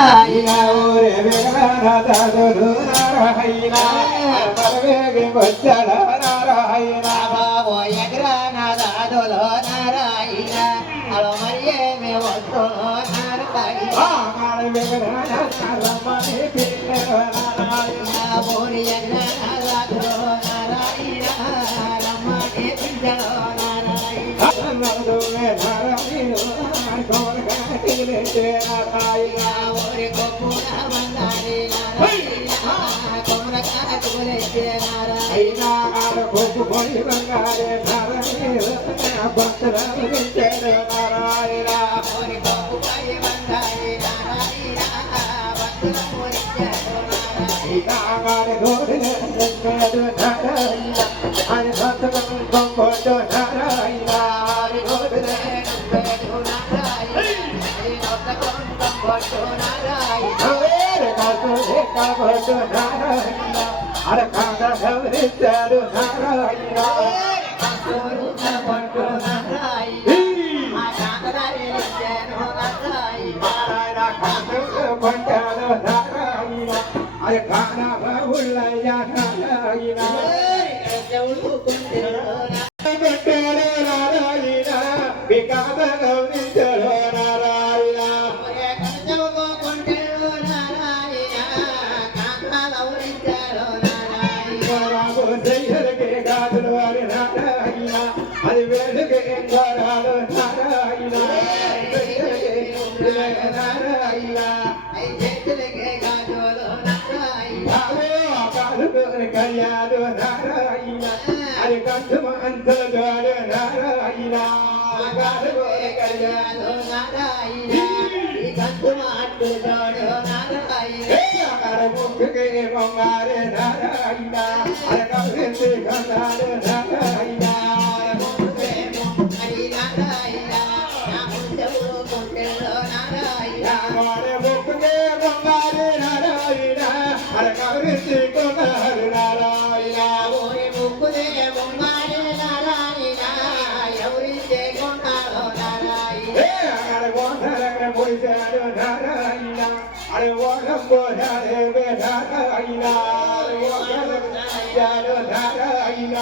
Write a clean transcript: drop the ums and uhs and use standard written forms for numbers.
ఆయన ఊరే నారాయణ పరవేగి వచ్చాడ నారాయణ బాబో ఎగరానాదాదులో నారాయణ అలో మరి ఏమి వద్దు నారాయణ బోరి ఎగరానాదాదులో నారాయణ రమ్మని పింజలో నారాయణ ఊరి కొప్పున మందారి నారాయణ కొమరకాయ తులసి నారాయణ కొప్పుకొని బంగారే నారాయణ నారాయణ ఊరి కొప్పుపై మందారి నారాయణ భక్తుల పూరించారు అరకాడు నారాయణ కొంటాడు నారాయణ అరే కానా ఉళ్ళయ్య నారాయణ పెట్టాడు నారాయణ వికాద గౌరించడు నారాయణ రాబో చెయ్యలకే కాదులు వారి నారాయణ అది వేడుకే గోరాడు నారాయణ నారాయణ కళ్యాడు నారాయణ అది కంఠమంతడు నారాయణ కళ్యాణో నారాయణ ముఖకే బంగారే నారాయణ అది కవించి కన్నాడు నారాయణ ముఖకే బంగారే నారాయణ అది కవించి కొన్నాడు నారాయణ పొడిచాడు నారాయణ అరే ఓడం పోరాడే నారాయణ నారాయణ